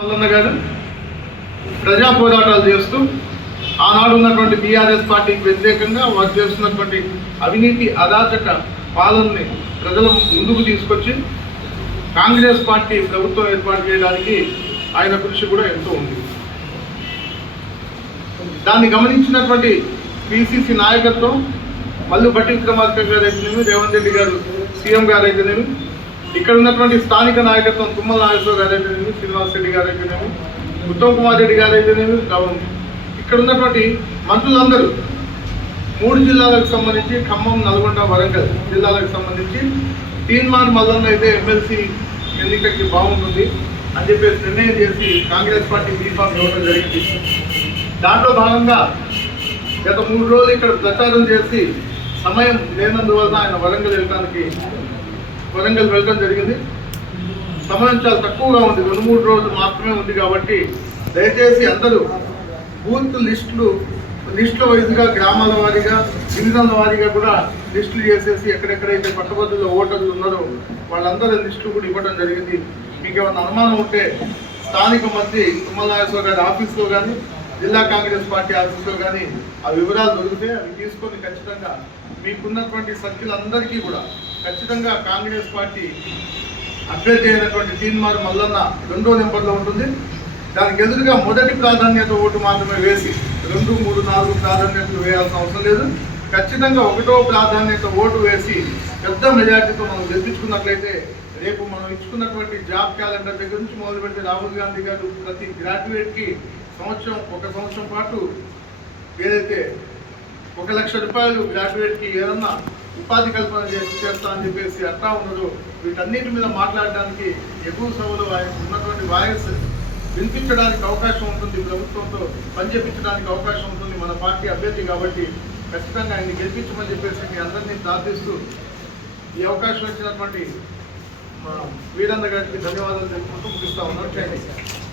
మల్లన్న గారు ప్రజా పోరాటాలు చేస్తూ ఆనాడు ఉన్నటువంటి బీఆర్ఎస్ పార్టీకి వ్యతిరేకంగా వారు చేస్తున్నటువంటి అవినీతి అరాచక పాలనని ప్రజల ముందుకు తీసుకొచ్చి కాంగ్రెస్ పార్టీ ప్రభుత్వం ఏర్పాటు చేయడానికి ఆయన కృషి కూడా ఎంతో ఉంది. దాన్ని గమనించినటువంటి పిసిసి నాయకత్వం మల్లు భట్టి విక్రమార్క గారు అయితేనేమి రేవంత్ రెడ్డి గారు సీఎం గారు అయితేనేమి ఇక్కడ ఉన్నటువంటి స్థానిక నాయకత్వం తుమ్మల నాగేశ్వర గారు అయితేనేమి శ్రీనివాస్ రెడ్డి గారు అయితేనేమి ఉత్తమ్ కుమార్ రెడ్డి గారు అయితేనేమి ఇక్కడ ఉన్నటువంటి మంత్రులందరూ మూడు జిల్లాలకు సంబంధించి ఖమ్మం నల్గొండ వరంగల్ జిల్లాలకు సంబంధించి తీన్మాన్ మల్లన్న అయితే ఎమ్మెల్సీ ఎన్నికకి బాగుంటుంది అని చెప్పేసి నిర్ణయం చేసి కాంగ్రెస్ పార్టీ బీఫామ్ ఇవ్వడం జరిగింది. దాంట్లో భాగంగా గత మూడు రోజులు ఇక్కడ ప్రచారం చేసి సమయం లేనందువలన ఆయన వరంగల్ వెళ్ళడానికి వరంగల్ వెళ్ళడం జరిగింది. సమయం చాలా తక్కువగా ఉంది. రెండు మూడు రోజులు మాత్రమే ఉంది కాబట్టి దయచేసి అందరూ బూత్ లిస్టులు లిస్టుల వైజ్గా గ్రామాల వారీగా గిరిజనుల వారీగా కూడా లిస్టులు చేసేసి ఎక్కడెక్కడైతే పట్టభద్రుల ఓటర్లు ఉన్నారో వాళ్ళందరి లిస్టులు కూడా ఇవ్వడం జరిగింది. ఇంకేమైనా అనుమానం ఉంటే స్థానిక మంత్రి తుమ్మలనాగేశ్వర గారి ఆఫీస్లో కానీ జిల్లా కాంగ్రెస్ పార్టీ ఆఫీస్లో కానీ ఆ వివరాలు దొరికితే అవి తీసుకొని ఖచ్చితంగా మీకున్నటువంటి సర్కిల్ అందరికీ కూడా ఖచ్చితంగా కాంగ్రెస్ పార్టీ అభ్యర్థి అయినటువంటి తీన్మార్ మల్లన్న రెండో నెంబర్లో ఉంటుంది. దానికి ఎదురుగా మొదటి ప్రాధాన్యత ఓటు మాత్రమే వేసి రెండు మూడు నాలుగు ప్రాధాన్యతలు వేయాల్సిన అవసరం లేదు. ఖచ్చితంగా ఒకటో ప్రాధాన్యత ఓటు వేసి పెద్ద మెజార్టీతో మనం గెలిపించుకున్నట్లయితే రేపు మనం ఇచ్చుకున్నటువంటి జాబ్ క్యాలెండర్ దగ్గర నుంచి మొదలు పెడితే రాహుల్ గాంధీ గారు ప్రతి గ్రాడ్యుయేట్కి సంవత్సరం ఒక సంవత్సరం పాటు ఏదైతే ఒక లక్ష రూపాయలు గ్రాడ్యుయేట్కి ఏదన్నా ఉపాధి కల్పన చేసి చేస్తా అని చెప్పేసి అట్లా ఉన్నదో వీటన్నిటి మీద మాట్లాడడానికి ఎక్కువ సభలో ఆయన ఉన్నటువంటి వాయిస్ వినిపించడానికి అవకాశం ఉంటుంది. ప్రభుత్వంతో పనిచేపించడానికి అవకాశం ఉంటుంది. మన పార్టీ అభ్యర్థి కాబట్టి ఖచ్చితంగా ఆయన్ని గెలిపించమని చెప్పేసి మీ అందరినీ ప్రార్థిస్తూ ఈ అవకాశం ఇచ్చినటువంటి మా వీరన్న గారికి ధన్యవాదాలు తెలుపుకుంటూ ముగిస్తా ఉన్నాను. థ్యాంక్